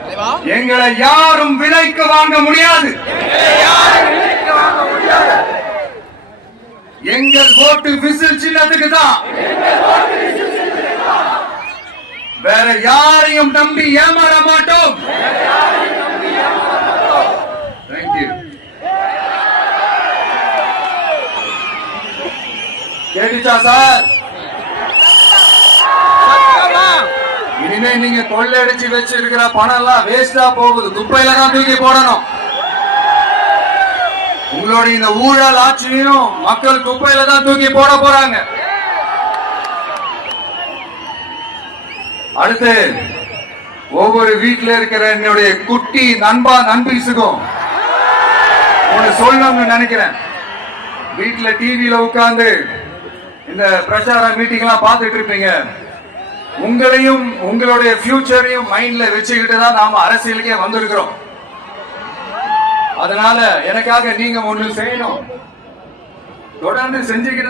எங்களை யாரும் விலைக்கு வாங்க முடியாது. எங்கள் ஓட்டு விசில் சின்னத்துக்கு தான். வேற யாரையும் நம்பி ஏமாற மாட்டோம். தேங்க்யூ. கேட்டுச்சா சார்? இனிமே நீங்க கொள்ளையடிச்சு வச்சிருக்கிற பணம் எல்லாம் வேஸ்டா போகுது. குப்பையில தான் தூக்கி போடணும். உங்களுடைய இந்த ஊழல் ஆட்சியும் மக்கள் குப்பையில தான் தூக்கி போட போறாங்க. அடுத்து ஒவ்வொரு வீட்டுல இருக்கிற என்னுடைய குட்டி நண்பா நண்பீசுக்கும் ஒன்னு சொல்லணும்னு நினைக்கிறேன். வீட்டுல டிவியில உட்கார்ந்து இந்த பிரச்சார மீட்டிங் எல்லாம் பார்த்துட்டு இருப்பீங்க. உங்களையும் உங்களுடைய ஃபியூச்சரையும் மைண்ட்ல வச்சுக்கிட்டு தான் நாம அரசியலுக்கே வந்திருக்கிறோம். அதனால எனக்காக நீங்க ஒண்ணு செய்யணும். தொடர்ந்து செஞ்சுக்கிட்டு